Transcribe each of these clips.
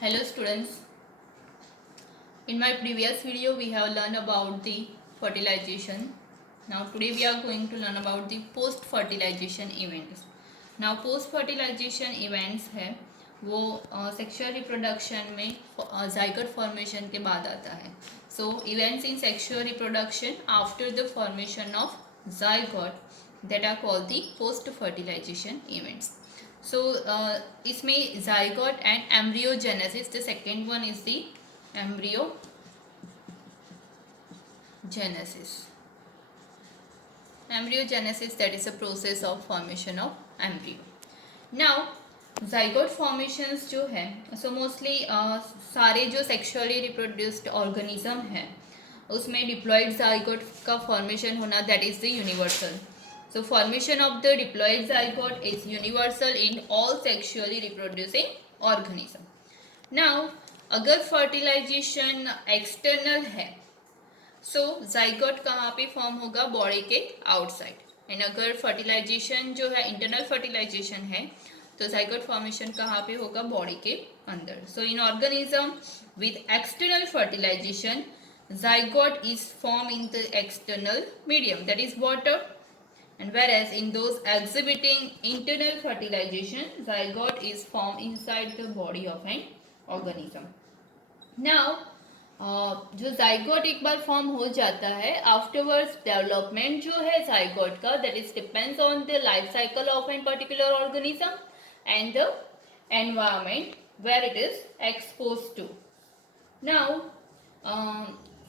Hello students, in my previous video we have learned about the fertilization. Now today we are going to learn about the post fertilization events. Now post fertilization events है वो sexual reproduction में zygote formation के बाद आता है. So events in sexual reproduction after the formation of zygote that are called the post fertilization events. So इसमें zygote and embryogenesis, the second one is the embryogenesis. Embryogenesis, that is a process of formation of embryo. Now zygote formations जो है, so mostly सारे जो sexually reproduced organism है उसमें diploid zygote का formation होना, that is the universal. So formation of the diploid zygote is universal in all sexually reproducing organism. Now अगर fertilization external है, so zygote कहाँ पे फॉर्म होगा? बॉडी के आउटसाइड. एंड अगर फर्टिलाइजेशन जो है इंटरनल फर्टिलाइजेशन है तो zygote फॉर्मेशन कहाँ पे होगा? बॉडी के अंदर. So in organism with external fertilization zygote is formed in the external medium, that is water. And whereas in those exhibiting internal fertilization, zygote is formed inside the body of an organism. Now जो zygote एक बार form हो जाता है, afterwards development जो है zygote का, that is depends on the life cycle of an particular organism and the environment where it is exposed to. Now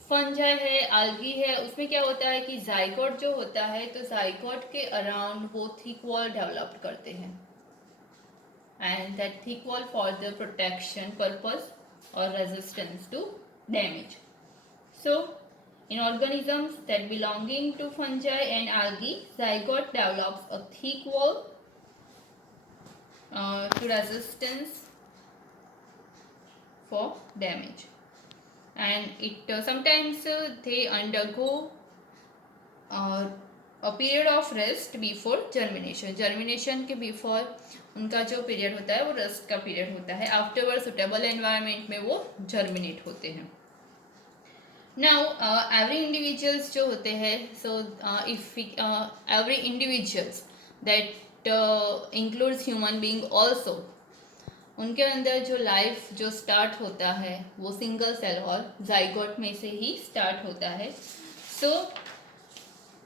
fungi है, algae है, उसमें क्या होता है कि zygote जो होता है तो zygote के अराउंड वो थिक वॉल डेवलप करते हैं, and that thick wall for the protection purpose or resistance to damage. So in organisms that belonging to fungi and algae, zygote develops a thick wall to resistance for damage. And it sometimes they undergo a period of rest before germination. Germination के before उनका जो period होता है वो rest का period होता है. Afterward suitable environment में वो जर्मिनेट होते हैं. नाउ एवरी इंडिविजुअल्स जो होते हैं, so if every individuals that includes human being also, उनके अंदर जो लाइफ जो स्टार्ट होता है वो सिंगल सेल और जाइगोट में से ही स्टार्ट होता है. सो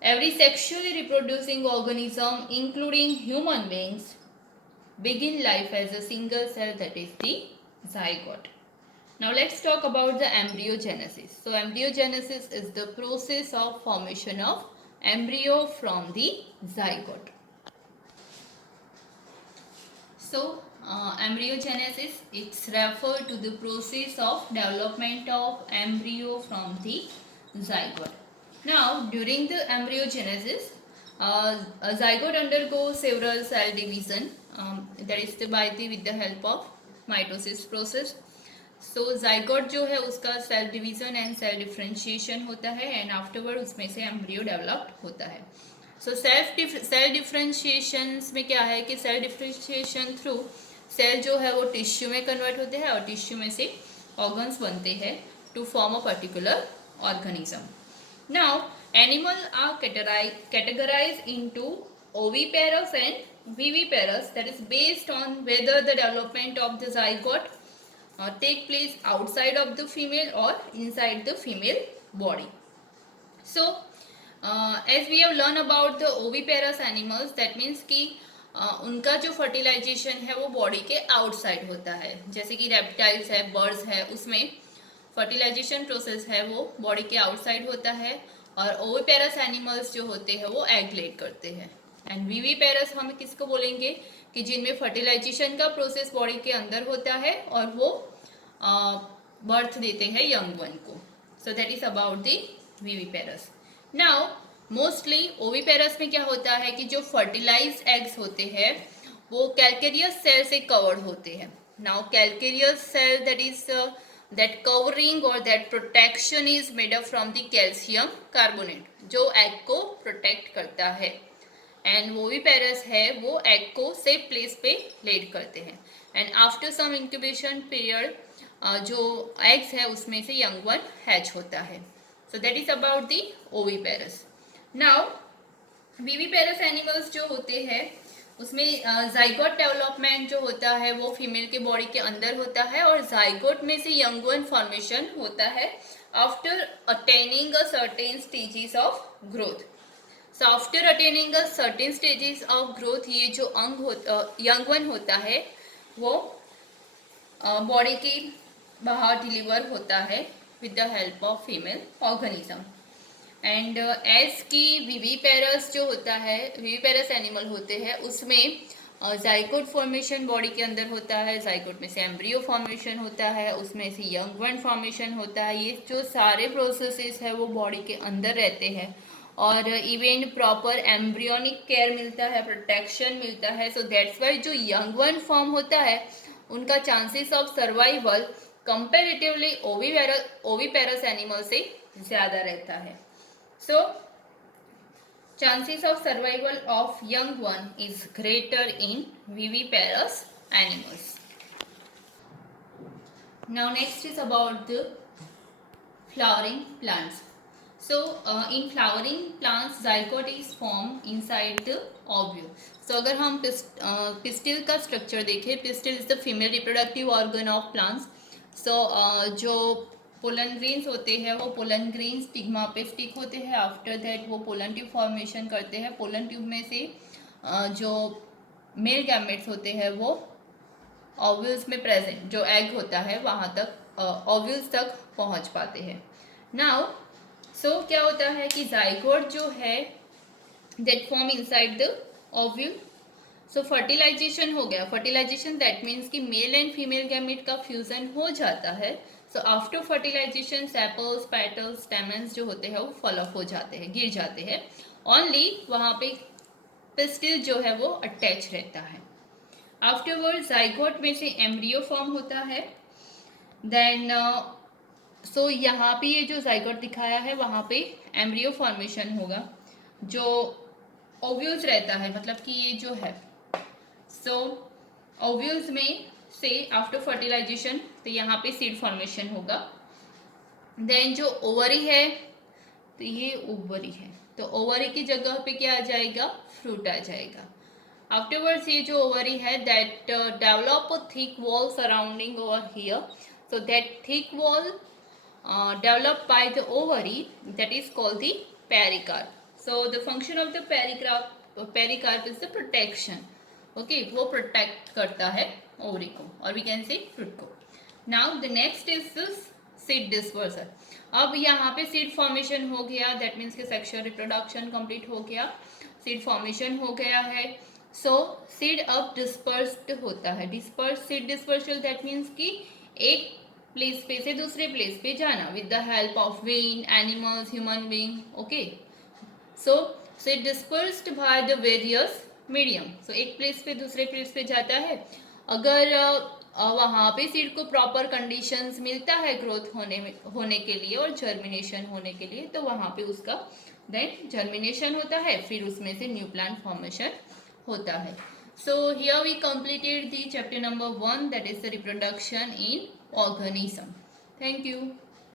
every sexually reproducing organism including human beings begin life as a single cell, that is the zygote. Now let's talk about the embryogenesis. So embryogenesis is the process of formation of embryo from the zygote. So embryogenesis, it's referred to the process of development of embryo from the zygote. Now during the embryogenesis, a zygote undergoes several cell division, that is with the help of mitosis process. So zygote जो है उसका cell division and cell differentiation होता है, and afterward उसमें से embryo develop होता है. सो cell differentiation में क्या है कि सेल डिफरेंशिएशन थ्रू सेल जो है वो टिश्यू में कन्वर्ट होते हैं और टिश्यू में से ऑर्गन्स बनते हैं to form a particular organism. Now, animals are categorized into oviparous and viviparous, that is based on whether the development of the zygote take place outside of the female or inside the female body. So, as we have learned about the oviparous animals, that means कि उनका जो fertilisation है वो body के outside होता है. जैसे कि रेप्टाइल्स है, बर्ड्स है, उसमें फर्टिलाइजेशन प्रोसेस है वो बॉडी के आउटसाइड होता है, और ओविपेरस एनिमल्स जो होते हैं वो एग लेड करते हैं. एंड विविपेरस हम किसको बोलेंगे कि जिनमें फर्टिलाइजेशन का प्रोसेस बॉडी के अंदर होता है और वो बर्थ देते हैं यंग वन को. सो that is about the viviparous. Now mostly oviparous में क्या होता है कि जो फर्टिलाइज एग्स होते हैं वो कैल्केरियस सेल से कवर्ड होते हैं. Now calcareous cell, that is that covering or that protection is made up from the calcium carbonate जो egg को protect करता है. एंड ओविपेरस है वो एग को सेफ प्लेस पे लेड करते हैं and after some incubation period जो एग्स है उसमें से यंग वन हैच होता है. So that is about the oviparous. Now viviparous animals जो होते हैं उसमें जाइगोट डेवलपमेंट जो होता है वो फीमेल के बॉडी के अंदर होता है और जाइगोट में से यंग वन फॉर्मेशन होता है after attaining a certain stages of growth. So after attaining a certain stages of growth ये जो यंग वन होता है वो बॉडी के बाहर डिलीवर होता है with the help of female organism. And as की विविपेरस जो होता है, विविपेरस एनिमल होते हैं उसमें जाइगोट फॉर्मेशन बॉडी के अंदर होता है. जाइगोट में से एम्ब्रियो फॉर्मेशन होता है, उसमें से यंग वन फॉर्मेशन होता है. ये जो सारे प्रोसेसेस है वो बॉडी के अंदर रहते हैं और इवन प्रॉपर एम्ब्रियोनिक केयर मिलता है, प्रोटेक्शन मिलता है. सो दैट्स वाई जो यंग वन फॉर्म होता है उनका chances of survival comparatively oviparous animal से ज़्यादा रहता है. So, chances of survival of young one is greater in viviparous animals. Now next is about the flowering plants. So, in flowering plants, zygote is formed inside the ovule. So, अगर हम pistil का structure देखें, pistil is the female reproductive organ of plants. So, जो pollen grains होते हैं वो pollen grains stigma पे stick होते हैं. आफ्टर दैट वो पोलन ट्यूब फॉर्मेशन करते हैं. पोलन ट्यूब में से जो मेल गैमेट्स होते हैं वो ओव्यूल्स में प्रेजेंट जो एग होता है वहाँ तक ओव्यूल्स तक पहुँच पाते हैं. नाउ सो क्या होता है कि जाइगोट जो है that form inside the ovule. So fertilization हो गया. फर्टिलाइजेशन दैट मीन्स कि मेल एंड फीमेल गैमेट का फ्यूजन हो जाता है. So after fertilization sepals, petals, stamens जो होते हैं वो फॉल ऑफ हो जाते हैं, गिर जाते हैं. ओनली वहाँ पे पिस्टिल जो है वो अटैच रहता है. आफ्टरवर्ड जाइगोट में से एम्ब्रियो फॉर्म होता है. देन सो यहाँ पे ये जो जाइगोट दिखाया है वहाँ पे एम्ब्रियो फॉर्मेशन होगा. जो ओव्यूल्स रहता है मतलब कि ये जो है सो ओव्यूल्स में से आफ्टर फर्टिलाइजेशन तो यहाँ पे सीड फॉर्मेशन होगा. देन जो ओवरी है तो ये ओवरी है तो ओवरी की जगह पे क्या आ जाएगा, फ्रूट आ जाएगा. आफ्टरवर्ड्स ये जो ओवरी है that develop a thick wall surrounding over here. So that thick wall develop by the ovary that is called the pericarp. So the function of the pericarp is the protection. Okay, वो protect करता है ovary को और we can say fruit को. Now the next is seed dispersal. अब यहाँ पे seed formation हो गया. दैट मीन्स कि सेक्सुअल रिप्रोडक्शन कंप्लीट हो गया, सीड फॉर्मेशन हो गया है. सो सीड अब डिस्पर्स्ड होता है. सीड डिस्पर्सल दैट मीन्स कि एक प्लेस पे से दूसरे प्लेस पे जाना with the help of wind, animals, human being. Okay, so seed dispersed by the various medium. So एक प्लेस पे दूसरे प्लेस पे जाता है. अगर वहाँ पे सीड को प्रॉपर कंडीशंस मिलता है ग्रोथ होने के लिए और जर्मिनेशन होने के लिए तो वहाँ पे उसका देन जर्मिनेशन होता है, फिर उसमें से न्यू प्लांट फॉर्मेशन होता है. So here we completed the chapter number 1 that is the reproduction in organism. Thank you.